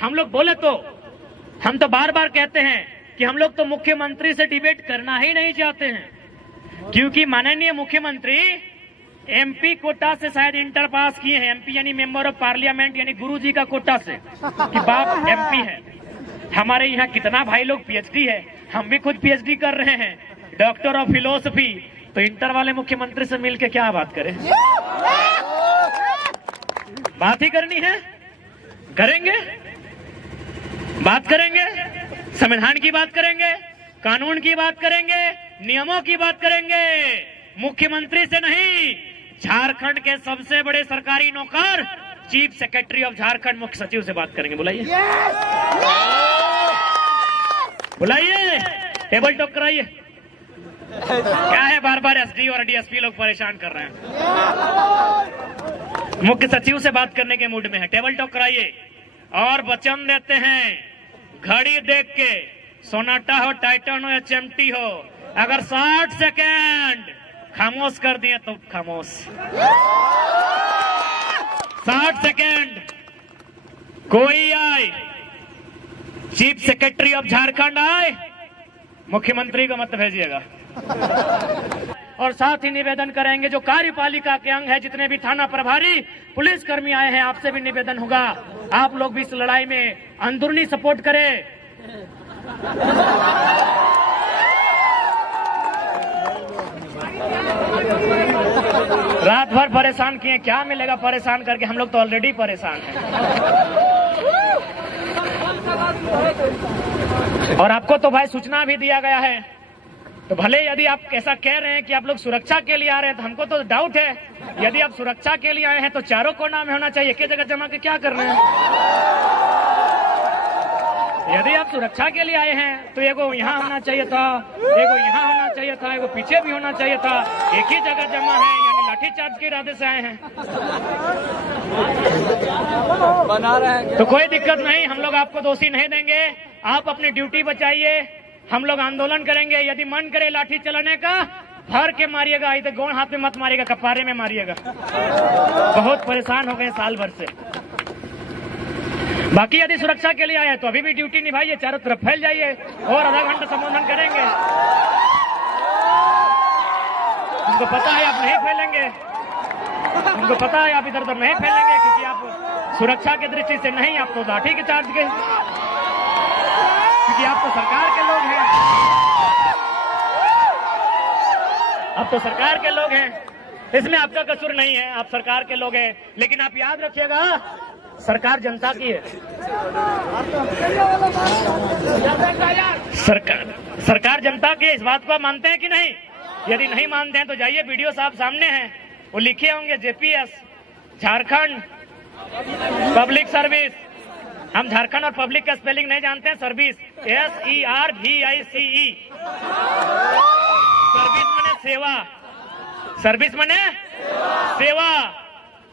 हम लोग बोले तो हम तो बार बार कहते हैं कि हम लोग तो मुख्यमंत्री से डिबेट करना ही नहीं चाहते हैं, क्योंकि माननीय मुख्यमंत्री एमपी कोटा से शायद इंटर पास किए हैं। एमपी यानी मेंबर ऑफ पार्लियामेंट, यानी गुरुजी का कोटा से कि बाप एमपी है। हमारे यहाँ कितना भाई लोग पीएचडी है, हम भी खुद पीएचडी कर रहे हैं, डॉक्टर ऑफ फिलोसफी। तो इंटर वाले मुख्यमंत्री से मिलके क्या बात करें? बात ही करनी है, करेंगे, बात करेंगे, संविधान की बात करेंगे, कानून की बात करेंगे, नियमों की बात करेंगे। मुख्यमंत्री से नहीं, झारखंड के सबसे बड़े सरकारी नौकर चीफ सेक्रेटरी ऑफ झारखंड मुख्य सचिव से बात करेंगे। बुलाइए, बुलाइए, टेबल टॉक कराइए। क्या है बार बार एसडी और डीएसपी लोग परेशान कर रहे हैं। मुख्य सचिव से बात करने के मूड में है, टेबल टॉक कराइए। और वचन देते हैं, घड़ी देख के, सोनाटा हो, टाइटन हो या चेम्टी हो, अगर 60 सेकेंड खामोश कर दिए तो खामोश। 60 सेकेंड कोई आए, चीफ सेक्रेटरी ऑफ झारखंड आए, मुख्यमंत्री को मत भेजिएगा। और साथ ही निवेदन करेंगे, जो कार्यपालिका के अंग है, जितने भी थाना प्रभारी, पुलिस कर्मी आए हैं, आपसे भी निवेदन होगा, आप लोग भी इस लड़ाई में अंदरूनी सपोर्ट करें। रात भर परेशान किए, क्या मिलेगा परेशान करके? हम लोग तो ऑलरेडी परेशान हैं। और आपको तो भाई सूचना भी दिया गया है, तो भले यदि आप ऐसा कह रहे हैं कि आप लोग सुरक्षा के लिए आ रहे हैं, तो हमको तो डाउट है। यदि आप सुरक्षा के लिए आए हैं तो चारों कोना में होना चाहिए, एक जगह जमा के क्या कर रहे हैं? यदि आप सुरक्षा के लिए आए हैं तो एगो यहाँ होना चाहिए था, एगो यहाँ होना चाहिए था, एगो पीछे भी होना चाहिए था। एक ही जगह जमा है, यानी लाठीचार्ज के इरादे से आए हैं। बना रहे हैं तो कोई दिक्कत नहीं, हम लोग आपको दोषी नहीं देंगे। आप अपनी ड्यूटी बचाइए, हम लोग आंदोलन करेंगे। यदि मन करे लाठी चलाने का, भर के मारिएगा, इधर गोड़ हाथ में मत मारिएगा, कपारे में मारिएगा। बहुत परेशान हो गए साल भर से। बाकी यदि सुरक्षा के लिए आए तो अभी भी ड्यूटी निभाइए, चारों तरफ फैल जाइए, और आधा घंटा संबोधन करेंगे। हमको पता है आप नहीं फैलेंगे, हमको पता है आप इधर उधर नहीं फैलेंगे, क्योंकि आप सुरक्षा की दृष्टि से नहीं, आप तो लाठी के चार्ज के, क्योंकि आप तो सरकार के लोग हैं, आप तो सरकार के लोग हैं। इसमें आपका कसूर नहीं है, आप सरकार के लोग हैं। लेकिन आप याद रखिएगा, सरकार जनता की है। सरकार जनता की है, इस बात को आप मानते हैं कि नहीं? यदि नहीं मानते हैं तो जाइए, वीडियो साहब सामने हैं, वो लिखे होंगे जेपीएस, झारखंड पब्लिक सर्विस। हम झारखंड और पब्लिक का स्पेलिंग नहीं जानते हैं, सर्विस, SERVICE। सर्विस माने सेवा, सर्विस माने सेवा।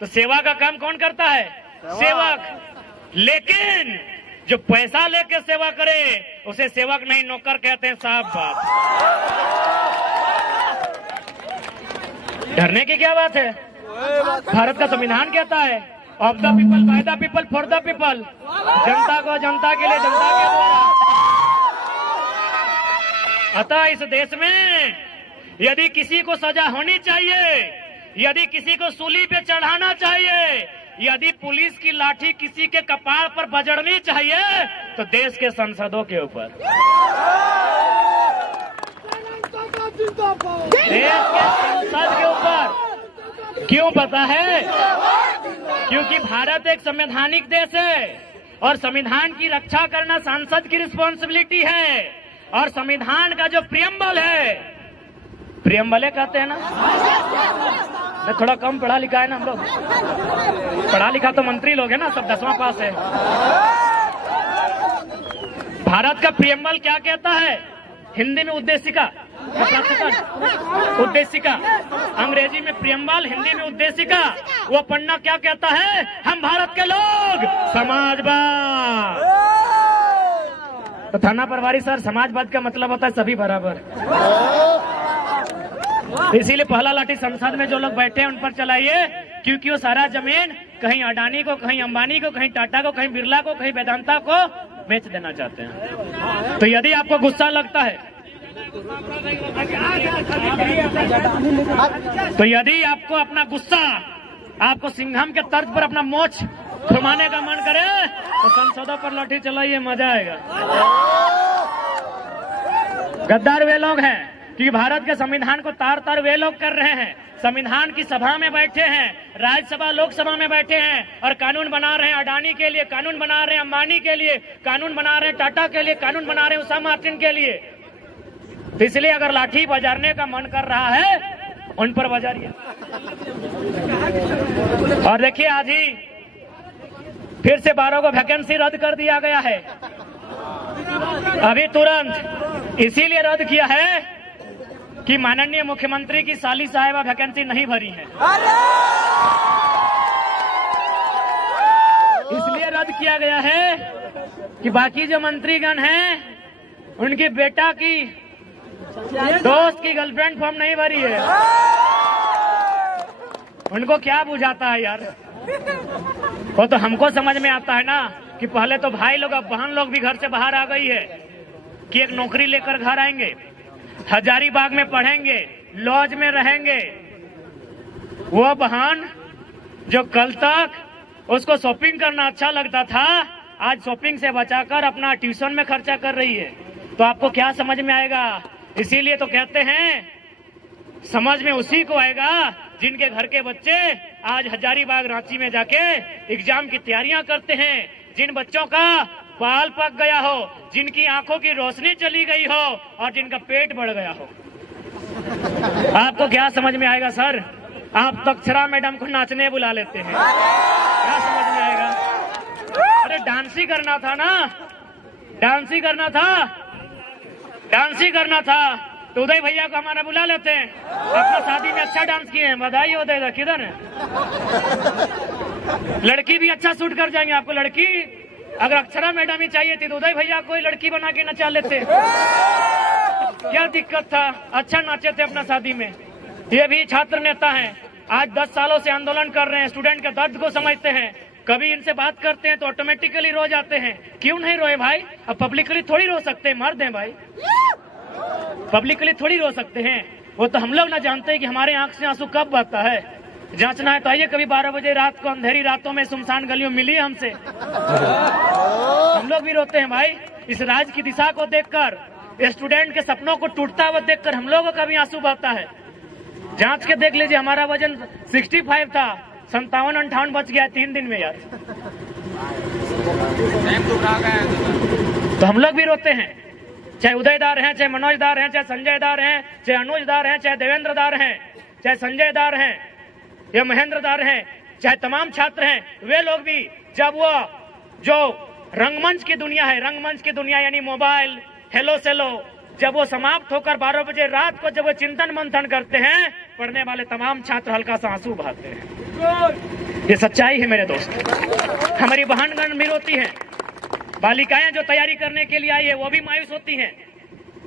तो सेवा का काम कौन करता है? सेवक। लेकिन जो पैसा लेके सेवा करे उसे सेवक नहीं, नौकर कहते हैं। साफ बात। डरने की क्या बात है? भारत का संविधान कहता है, of the people, by the people, for the people. जनता को जनता के लिए, जनता के द्वारा। अतः इस देश में यदि किसी को सजा होनी चाहिए, यदि किसी को सूली पे चढ़ाना चाहिए, यदि पुलिस की लाठी किसी के कपार पर बजड़नी चाहिए, तो देश के सांसदों के ऊपर, देश के संसद के ऊपर। क्यों पता है? क्योंकि भारत एक संवैधानिक देश है, और संविधान की रक्षा करना सांसद की रिस्पॉन्सिबिलिटी है। और संविधान का जो प्रियम्बल है, प्रियम्बले कहते हैं ना, थोड़ा कम पढ़ा लिखा है ना हम लोग, पढ़ा लिखा तो मंत्री लोग है ना, सब 10वां पास है। भारत का प्रियम्बल क्या कहता है? हिंदी में उद्देशिका, उद्देशिका, अंग्रेजी में प्रियम्बल, हिंदी में उद्देशिका। वो पढ़ना क्या कहता है? हम भारत के लोग समाजवाद। तो थाना प्रभारी सर, समाजवाद का मतलब होता है सभी बराबर। इसीलिए पहला लाठी संसद में जो लोग बैठे हैं उन पर चलाइए, क्योंकि वो सारा जमीन कहीं अडानी को, कहीं अंबानी को, कहीं टाटा को, कहीं बिरला को, कहीं वेदांता को बेच देना चाहते हैं। तो यदि आपको गुस्सा लगता है, तो यदि आपको अपना गुस्सा, आपको सिंघम के तर्ज पर अपना मोछ घुमाने का मन करे तो संसदों पर लाठी चलाइए, मजा आएगा। गद्दार वे लोग हैं कि भारत के संविधान को तार तार वे लोग कर रहे हैं। संविधान की सभा में बैठे हैं, राज्यसभा लोकसभा में बैठे हैं और कानून बना रहे हैं अडानी के लिए, कानून बना रहे हैं अंबानी के लिए, कानून बना रहे हैं टाटा के लिए, कानून बना रहे हैं उषा मार्टिन के लिए। तो इसलिए अगर लाठी बजारने का मन कर रहा है उन पर बजारिए। और देखिए आज ही फिर से 12 को वैकेंसी रद्द कर दिया गया है, अभी तुरंत। इसीलिए रद्द किया है कि माननीय मुख्यमंत्री की साली साहिबा वैकेंसी नहीं भरी है, इसलिए रद्द किया गया है कि बाकी जो मंत्रीगण हैं उनकी बेटा की दोस्त की गर्लफ्रेंड फॉर्म नहीं भरी है। उनको क्या बुझाता है यार, वो तो हमको समझ में आता है ना कि पहले तो भाई लोग, अब बहन लोग भी घर से बाहर आ गई है कि एक नौकरी लेकर घर आएंगे, हजारीबाग में पढ़ेंगे, लॉज में रहेंगे। वो बहन जो कल तक उसको शॉपिंग करना अच्छा लगता था, आज शॉपिंग से बचाकर अपना ट्यूशन में खर्चा कर रही है। तो आपको क्या समझ में आएगा? इसीलिए तो कहते हैं समझ में उसी को आएगा जिनके घर के बच्चे आज हजारीबाग रांची में जाके एग्जाम की तैयारियां करते हैं, जिन बच्चों का बाल पक गया हो, जिनकी आंखों की रोशनी चली गई हो और जिनका पेट बढ़ गया हो। आपको क्या समझ में आएगा सर? आप तो अक्षरा मैडम को नाचने बुला लेते हैं, क्या समझ में आएगा? अरे डांस ही करना था ना, डांस ही करना था, डांस ही करना था तो उदय भैया को हमारा बुला लेते हैं। अपना शादी में अच्छा डांस किए हैं, बधाई हो। उदय किधर है? लड़की भी अच्छा शूट कर जाएंगे आपको। लड़की अगर अक्षरा मैडम ही चाहिए थी तो उदय भैया कोई लड़की बना के नचा लेते, क्या दिक्कत था? अच्छा नाचे थे अपना शादी में। ये भी छात्र नेता हैं, आज 10 सालों से आंदोलन कर रहे हैं, स्टूडेंट के दर्द को समझते हैं। कभी इनसे बात करते हैं तो ऑटोमेटिकली रो जाते हैं। क्यों नहीं रोए भाई? अब पब्लिकली थोड़ी रो सकते हैं, मर्द हैं भाई, पब्लिकली थोड़ी रो सकते हैं। वो तो हम लोग ना जानते हैं कि हमारे आंख से आंसू कब बहता है। जांचना है तो आइए कभी 12 बजे रात को अंधेरी रातों में सुनसान गलियों मिलिए हमसे, हम लोग भी रोते हैं भाई। इस राज्य की दिशा को देखकर, स्टूडेंट के सपनों को टूटता हुआ देखकर हम लोगों का भी आंसू बहता है। जांच के देख लीजिए, हमारा वजन 65 था, 57-58 बच गया 3 दिन में यार। तो हम लोग भी रोते हैं, चाहे उदय दार हैं, चाहे मनोज दार हैं, चाहे संजय दार हैं, चाहे अनुज दार हैं, चाहे देवेंद्र दार हैं, चाहे संजय दार हैं या महेंद्र दार हैं, चाहे तमाम छात्र हैं। वे लोग भी जब वो जो रंगमंच की दुनिया है, रंगमंच की दुनिया यानी मोबाइल, हेलो सेलो, जब वो समाप्त होकर 12 बजे रात को जब वो चिंतन मंथन करते हैं, पढ़ने वाले तमाम छात्र हल्का सा आंसू बहाते हैं। ये सच्चाई है मेरे दोस्त। हमारी बहनगण भी रोती हैं, बालिकाएं जो तैयारी करने के लिए आई है वो भी मायूस होती हैं।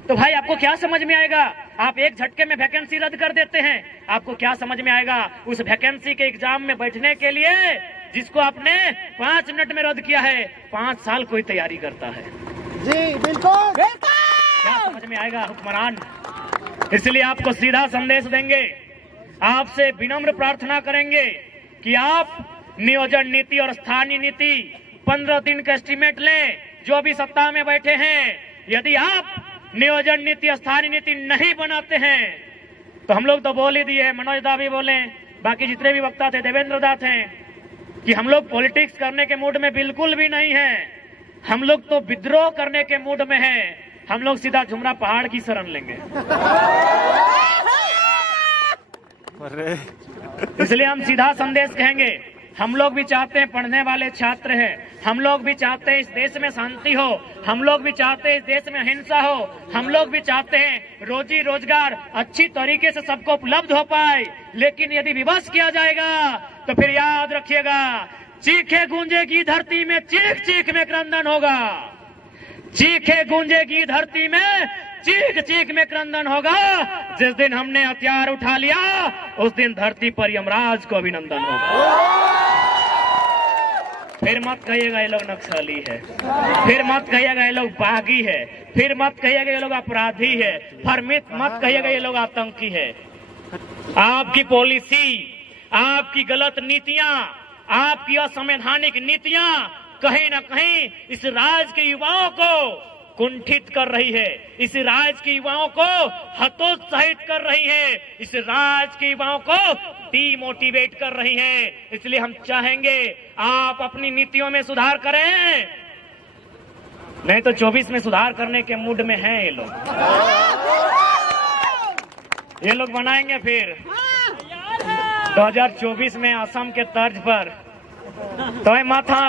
तो भाई आपको क्या समझ में आएगा? आप एक झटके में वैकेंसी रद्द कर देते हैं, आपको क्या समझ में आएगा उस वैकेंसी के एग्जाम में बैठने के लिए जिसको आपने 5 मिनट में रद्द किया है, 5 साल कोई तैयारी करता है। जी बिल्कुल, क्या समझ में आएगा हुक्मरान? इसलिए आपको सीधा संदेश देंगे, आपसे विनम्र प्रार्थना करेंगे कि आप नियोजन नीति और स्थानीय नीति 15 दिन का एस्टीमेट लें। जो भी सत्ता में बैठे हैं, यदि आप नियोजन नीति स्थानीय नीति नहीं बनाते हैं तो हम लोग तो बोल ही दिए, मनोज दा भी बोले, बाकी जितने भी वक्ता थे, देवेंद्र दा थे, कि हम लोग पॉलिटिक्स करने के मूड में बिल्कुल भी नहीं है। हम लोग तो विद्रोह करने के मूड में हैं। हम लोग सीधा झुमरा पहाड़ की शरण लेंगे। इसलिए हम सीधा संदेश कहेंगे, हम लोग भी चाहते हैं पढ़ने वाले छात्र हैं, हम लोग भी चाहते हैं इस देश में शांति हो, हम लोग भी चाहते हैं इस देश में अहिंसा हो, हम लोग भी चाहते हैं रोजी रोजगार अच्छी तरीके से सबको उपलब्ध हो पाए। लेकिन यदि विवश किया जाएगा तो फिर याद रखिएगा, चीखे गूंजेगी धरती में, चीख चीख में क्रंदन होगा। चीखे गूंजेगी धरती में, चीख चीख में क्रंदन होगा। जिस दिन हमने हथियार उठा लिया उस दिन धरती पर यमराज को अभिनंदन होगा। फिर मत कहिएगा ये लोग नक्सली है, फिर मत कहिएगा ये लोग बागी है, फिर मत कहिएगा ये लोग अपराधी है, फिर मत कहिएगा ये लोग आतंकी है। आपकी पॉलिसी, आपकी गलत नीतियां, आपकी असंवैधानिक नीतियां कहीं न कहीं इस राज्य के युवाओं को कुंठित कर रही है, इस राज्य के युवाओं को हतोत्साहित कर रही है, इस राज्य के युवाओं को डीमोटिवेट कर रही है। इसलिए हम चाहेंगे आप अपनी नीतियों में सुधार करें, नहीं तो 24 में सुधार करने के मूड में हैं ये लोग बनाएंगे फिर 2024 में असम के तर्ज पर। तो माथा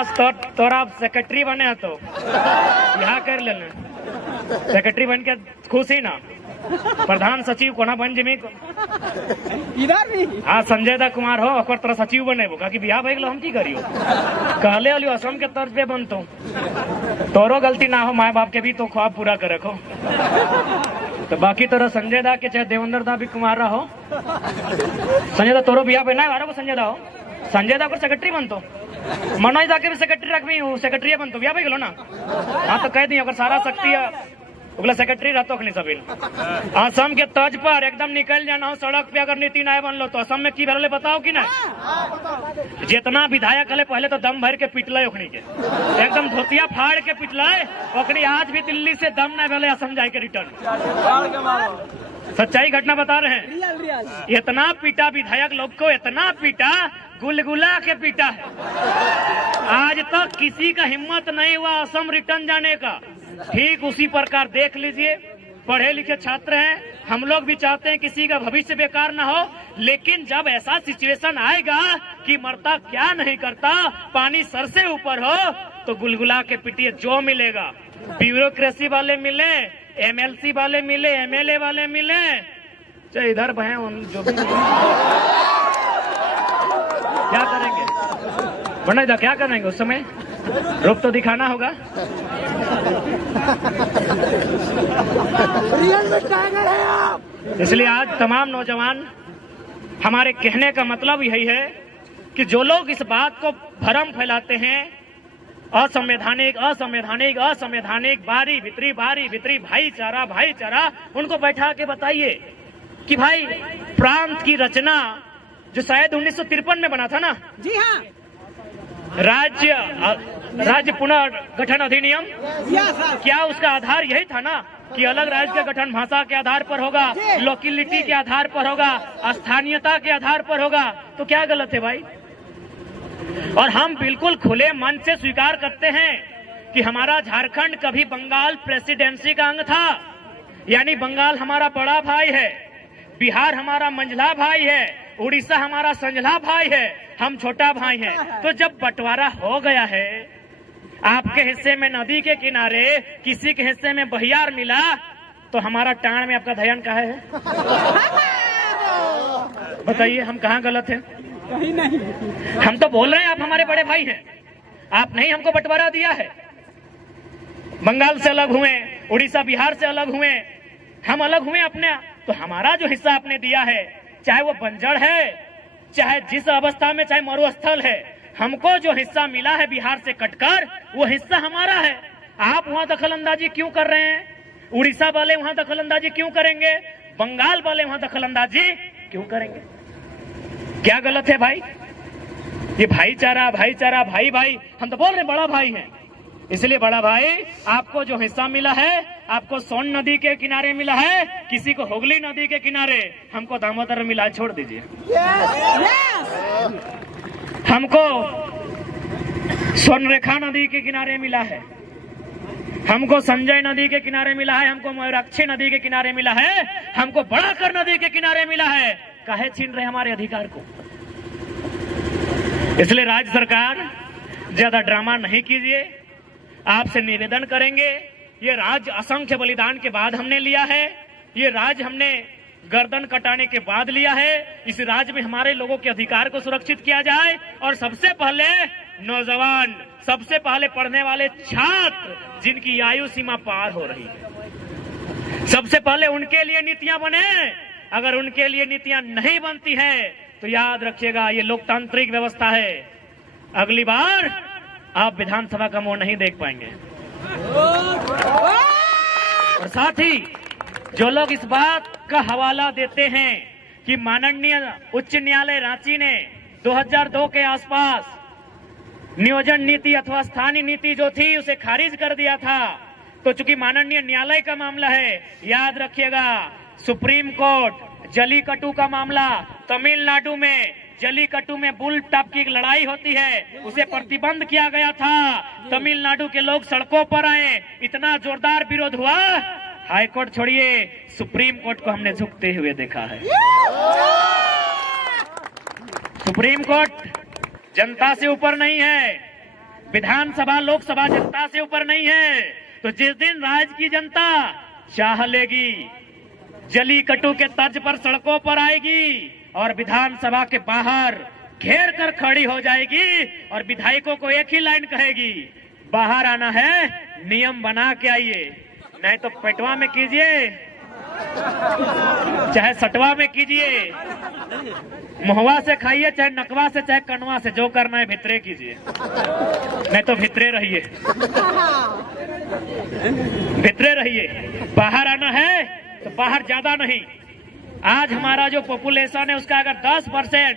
तोरा सेक्रेटरी बने तो यहाँ कर लेना, सेक्रेटरी बन के खुश ही ना, प्रधान सचिव को ना बन जिमी को इधर भी हाँ संजय दा कुमार हो और तोरा सचिव बने वो कि बिहार भाई हम की करियो कहले असम के तर्ज पे बनतो, तोरो गलती ना हो, माए बाप के भी तो ख्वाब पूरा कर रखो। तो बाकी तोरा संजय दा के चाहे देवेंद्र दा भी कुमार रहो, संजय दा तोरो बिहार बना है, संजय दा हो, संजय दा को सेक्रेटरी बनतो, मनोज दा के भी सेक्रेटरी रखबी, सेक्रेटरी बनतो बिहार भाई गलो ना। हाँ तो कह दी अगर सारा शक्ति उगला सेक्रेटरी रहतो नहीं सभी असम के तर्ज पर एकदम निकल जाना हो सड़क पे। अगर नीति नया बन लो तो असम में की भरले बताओ कि ना, जितना विधायक हले पहले तो दम भर के पिटले ओखनी के, एकदम धोतिया फाड़ के पिटले ओखनी, आज भी दिल्ली से दम न भले असम जाए के रिटर्न। सच्चाई घटना बता रहे हैं, इतना पीटा विधायक लोग को, इतना पीटा, गुलगुला के पीटा है। आज तक किसी का हिम्मत नहीं हुआ असम रिटर्न जाने का। ठीक उसी प्रकार देख लीजिए, पढ़े लिखे छात्र हैं, हम लोग भी चाहते हैं किसी का भविष्य बेकार ना हो, लेकिन जब ऐसा सिचुएशन आएगा कि मरता क्या नहीं करता, पानी सर से ऊपर हो, तो गुलगुला के पिटिए। जो मिलेगा, ब्यूरोक्रेसी वाले मिले, एमएलसी वाले मिले, एमएलए वाले मिले, चाहे इधर बहे जो भी क्या करेंगे बना था, क्या करेंगे उस समय, रूप तो दिखाना होगा। इसलिए आज तमाम नौजवान, हमारे कहने का मतलब यही है कि जो लोग इस बात को भ्रम फैलाते हैं, असंवैधानिक असंवैधानिक असंवैधानिक, बारी भीतरी भाईचारा भाईचारा, उनको बैठा के बताइए कि भाई प्रांत की रचना जो शायद 1953 में बना था ना, जी हाँ, राज्य पुनर्गठन अधिनियम, क्या उसका आधार यही था ना कि अलग राज्य का गठन भाषा के आधार पर होगा, लोकेलिटी के आधार पर होगा, स्थानीयता के आधार पर होगा। तो क्या गलत है भाई? और हम बिल्कुल खुले मन से स्वीकार करते हैं कि हमारा झारखंड कभी बंगाल प्रेसिडेंसी का अंग था, यानी बंगाल हमारा बड़ा भाई है, बिहार हमारा मंझला भाई है, उड़ीसा हमारा संझला भाई है, हम छोटा भाई हैं। तो जब बंटवारा हो गया है, आपके हिस्से में नदी के किनारे, किसी के हिस्से में बहियार मिला, तो हमारा टाण में आपका ध्यान कहाँ है? बताइए हम कहाँ गलत हैं? कहीं नहीं। हम तो बोल रहे हैं आप हमारे बड़े भाई हैं, आप नहीं हमको बंटवारा दिया है। बंगाल से अलग हुए, उड़ीसा बिहार से अलग हुए, हम अलग हुए अपने, तो हमारा जो हिस्सा आपने दिया है, चाहे वो बंजर है, चाहे जिस अवस्था में, चाहे मरुस्थल है, हमको जो हिस्सा मिला है बिहार से कटकर, वो हिस्सा हमारा है। आप वहां दखल अंदाजी क्यों कर रहे हैं? उड़ीसा वाले वहां दखल अंदाजी क्यों करेंगे? बंगाल वाले वहां दखल अंदाजी क्यों करेंगे? क्या गलत है भाई? ये भाईचारा भाईचारा, भाई भाई, हम तो बोल रहे बड़ा भाई हैं। इसलिए बड़ा भाई, आपको जो हिस्सा मिला है, आपको सोन नदी के किनारे मिला है, किसी को हुगली नदी के किनारे, हमको दामोदर मिला, छोड़ दीजिए। हमको स्वर्णरेखा नदी के किनारे मिला है, हमको संजय नदी के किनारे मिला है, हमको मयूराक्षी नदी के किनारे मिला है, हमको बड़ाकर नदी के किनारे मिला है। काहे छीन रहे हमारे अधिकार को? इसलिए राज्य सरकार ज्यादा ड्रामा नहीं कीजिए, आपसे निवेदन करेंगे। ये राज्य असंख्य बलिदान के बाद हमने लिया है, ये राज्य हमने गर्दन कटाने के बाद लिया है। इस राज्य में हमारे लोगों के अधिकार को सुरक्षित किया जाए, और सबसे पहले नौजवान, सबसे पहले पढ़ने वाले छात्र जिनकी आयु सीमा पार हो रही है, सबसे पहले उनके लिए नीतियां बने। अगर उनके लिए नीतियां नहीं बनती है तो याद रखिएगा, ये लोकतांत्रिक व्यवस्था है, अगली बार आप विधानसभा का मुंह नहीं देख पाएंगे। और साथ ही जो लोग इस बात का हवाला देते हैं कि माननीय उच्च न्यायालय रांची ने 2002 के आसपास नियोजन नीति अथवा स्थानीय नीति जो थी उसे खारिज कर दिया था, तो चूंकि माननीय न्यायालय का मामला है, याद रखिएगा सुप्रीम कोर्ट जलीकट्टू का मामला, तमिलनाडु में जलीकट्टू में बुल टॉप की एक लड़ाई होती है, उसे प्रतिबंध किया गया था। तमिलनाडु के लोग सड़कों पर आए, इतना जोरदार विरोध हुआ, हाईकोर्ट छोड़िए सुप्रीम कोर्ट को हमने झुकते हुए देखा है। सुप्रीम कोर्ट जनता से ऊपर नहीं है, विधानसभा लोकसभा जनता से ऊपर नहीं है। तो जिस दिन राज्य की जनता चाह लेगी, जलीकट्टू के तर्ज पर सड़कों पर आएगी और विधानसभा के बाहर घेर कर खड़ी हो जाएगी और विधायकों को एक ही लाइन कहेगी, बाहर आना है, नियम बना के आइए, नहीं तो पेटवा में कीजिए, चाहे सटवा में कीजिए, मुहवा से खाइए, चाहे नकवा से, चाहे कनवा से, जो करना है भितरे कीजिए, नहीं तो भितरे रहिए, भितरे रहिए। बाहर आना है तो बाहर ज्यादा नहीं। आज हमारा जो पॉपुलेशन है उसका अगर 10%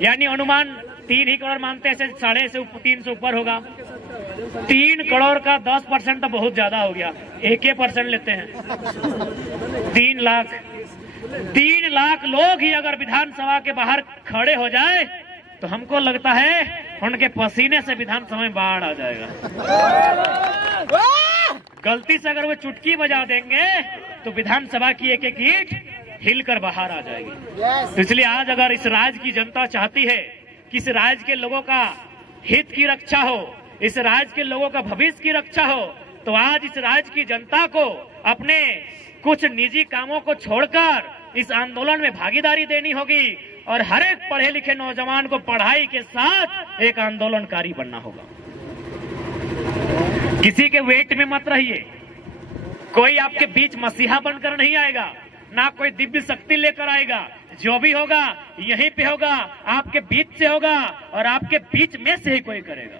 यानी अनुमान 3 ही करोड़ मानते हैं, 3.5 से ऊपर होगा, 3 करोड़ का 10% तो बहुत ज्यादा हो गया, 1% लेते हैं, 3 लाख लोग ही अगर विधानसभा के बाहर खड़े हो जाए तो हमको लगता है उनके पसीने से विधानसभा में बाढ़ आ जाएगा। गलती से अगर वो चुटकी बजा देंगे तो विधानसभा की एक एक ईंट हिलकर बाहर आ जाएगी। तो इसलिए आज अगर इस राज्य की जनता चाहती है कि इस राज्य के लोगों का हित की रक्षा हो, इस राज्य के लोगों का भविष्य की रक्षा हो, तो आज इस राज्य की जनता को अपने कुछ निजी कामों को छोड़कर इस आंदोलन में भागीदारी देनी होगी और हर एक पढ़े लिखे नौजवान को पढ़ाई के साथ एक आंदोलनकारी बनना होगा। किसी के वेट में मत रहिए, कोई आपके बीच मसीहा बनकर नहीं आएगा, ना कोई दिव्य शक्ति लेकर आएगा, जो भी होगा यहीं पे होगा, आपके बीच से होगा और आपके बीच में से ही कोई करेगा।